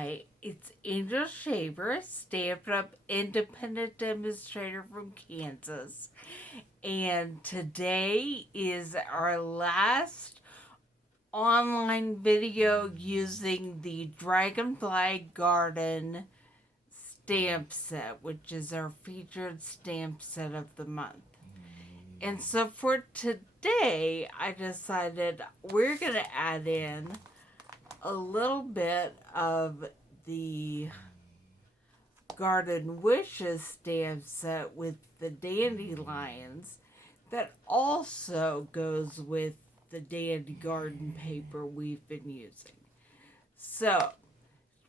Hi, it's Angel Shaver, Stampin' Up independent demonstrator from Kansas. And today is our last online video using the Dragonfly Garden stamp set, which is our featured stamp set of the month. And so for today, I decided we're going to add in a little bit of the Garden Wishes stamp set with the dandelions that also goes with the dandy garden paper we've been using. So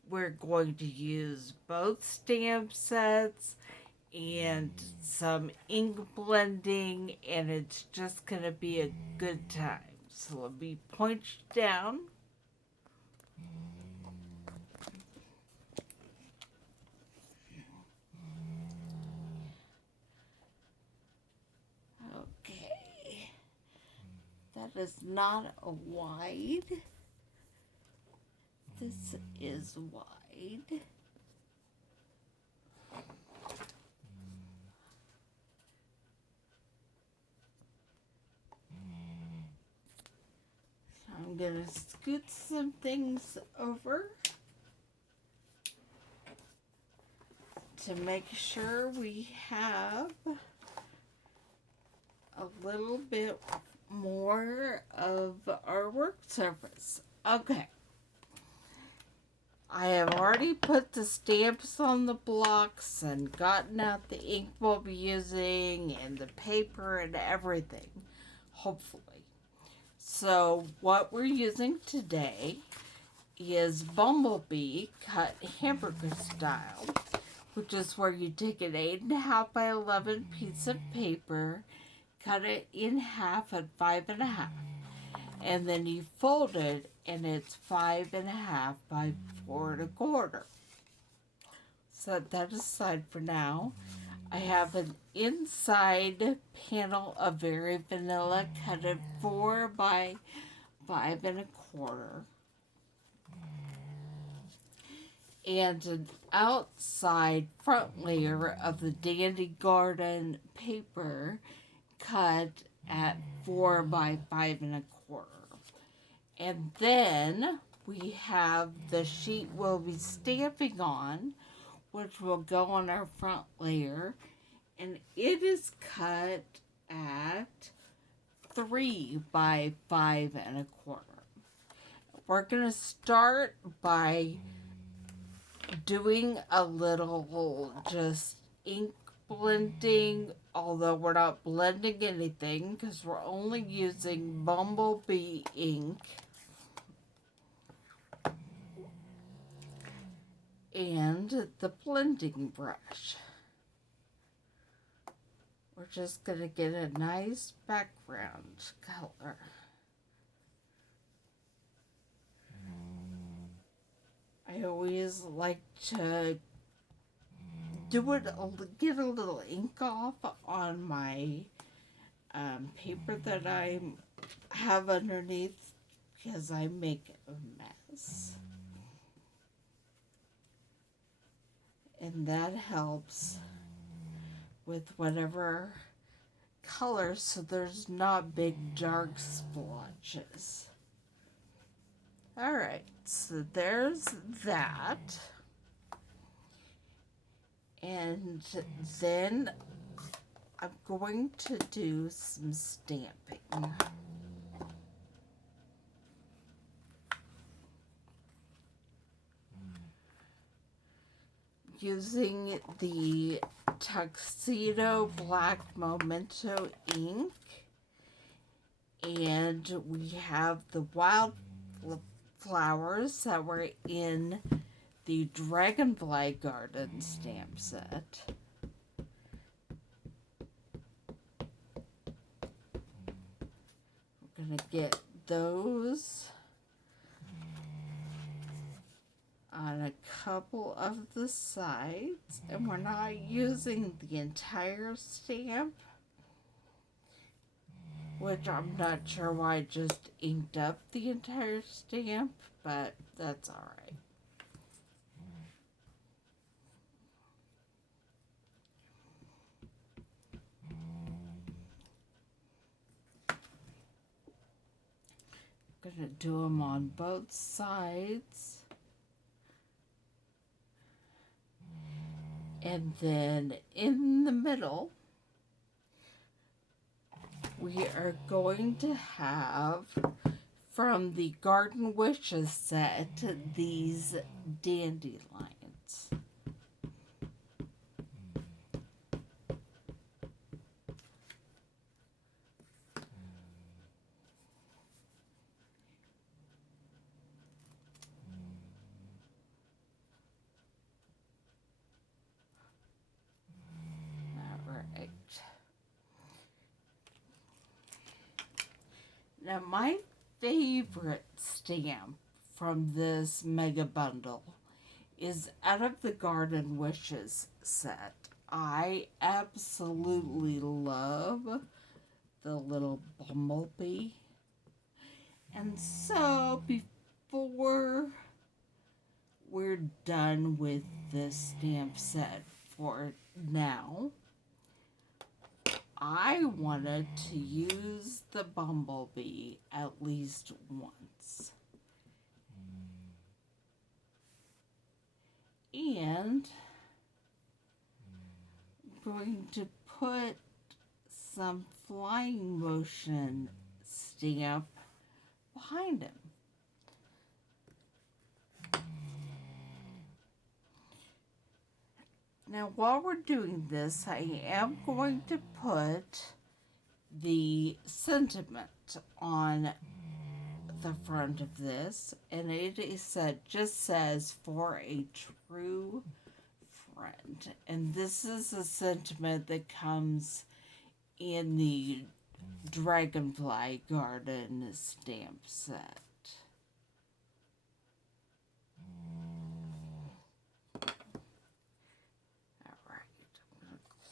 we're going to use both stamp sets and some ink blending, and it's just going to be a good time. So let me point you down. Okay, that is not a wide. This is wide. So I'm gonna scoot some things over to make sure we have a little bit more of our work surface. Okay. I have already put the stamps on the blocks and gotten out the ink we'll be using and the paper and everything, hopefully. So what we're using today is Bumblebee cut hamburger style, which is where you take an 8.5 by 11 piece of paper, cut it in half at 5.5, and then you fold it and it's 5.5 by 4.25. Set that aside for now. I have an inside panel of Very Vanilla cut at 4 by 5.25. And an outside front layer of the Dandy Garden paper cut at 4 by 5.25. And then we have the sheet we'll be stamping on, which will go on our front layer, and it is cut at 3 by 5.25. We're going to start by doing a little just ink blending, although we're not blending anything because we're only using Bumblebee ink and the blending brush. We're just going to get a nice background color. I always like to do it, get a little ink off on my paper that I have underneath because I make a mess. And that helps with whatever color so there's not big dark splotches. Alright, so there's that. And then I'm going to do some stamping. Using the Tuxedo Black Memento ink, and we have the Wildflowers that were in the Dragonfly Garden stamp set. We're going to get those on a couple of the sides, and we're not using the entire stamp, which I'm not sure why I just inked up the entire stamp, but that's alright. going to do them on both sides. And then in the middle, we are going to have, from the Garden Wishes set, these dandelions. Alright. Now my favorite stamp from this mega bundle is out of the Garden Wishes set. I absolutely love the little bumblebee. And so before we're done with this stamp set for now, I wanted to use the bumblebee at least once. And I'm going to put some flying motion stamp behind him. Now, while we're doing this, I am going to put the sentiment on the front of this, and it is just says, "For a true friend." And this is a sentiment that comes in the Dragonfly Garden stamp set.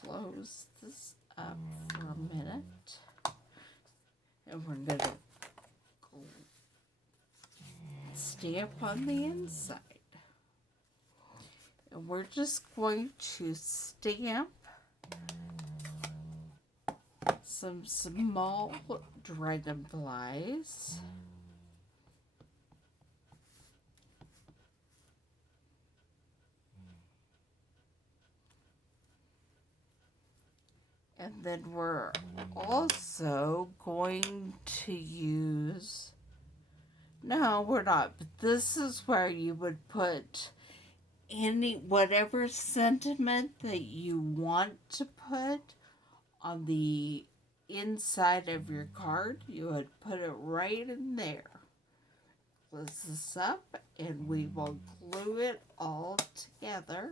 Close this up for a minute, and we're going to stamp on the inside. And we're just going to stamp some small dragonflies. And then we're also going to use, no, we're not, but this is where you would put whatever sentiment that you want to put on the inside of your card. You would put it right in there. Close this up, and we will glue it all together.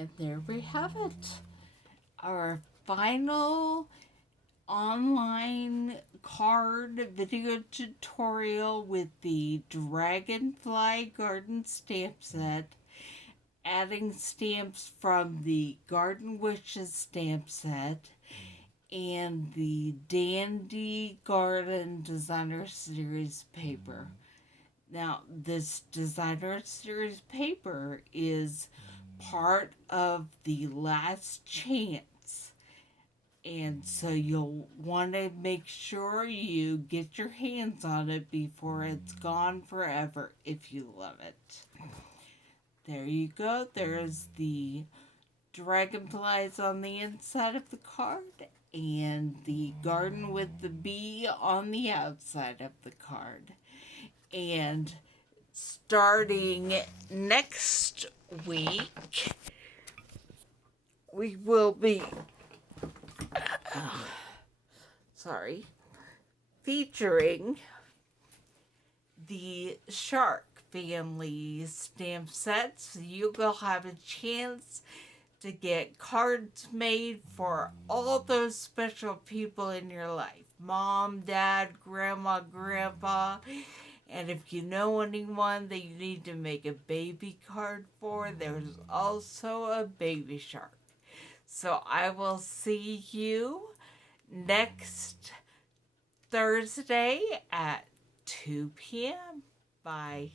And there we have it. Our final online card video tutorial with the Dragonfly Garden stamp set, adding stamps from the Garden Wishes stamp set, and the Dandy Garden Designer Series paper. Now, this Designer Series paper is part of the last chance. And so you'll want to make sure you get your hands on it before it's gone forever if you love it. There you go. There's the dragonflies on the inside of the card and the garden with the bee on the outside of the card. And starting next week, we will be featuring the shark family stamp sets. You will have a chance to get cards made for all those special people in your life. Mom, Dad, Grandma, Grandpa. And if you know anyone that you need to make a baby card for, there's also a baby shark. So I will see you next Thursday at 2 p.m. Bye.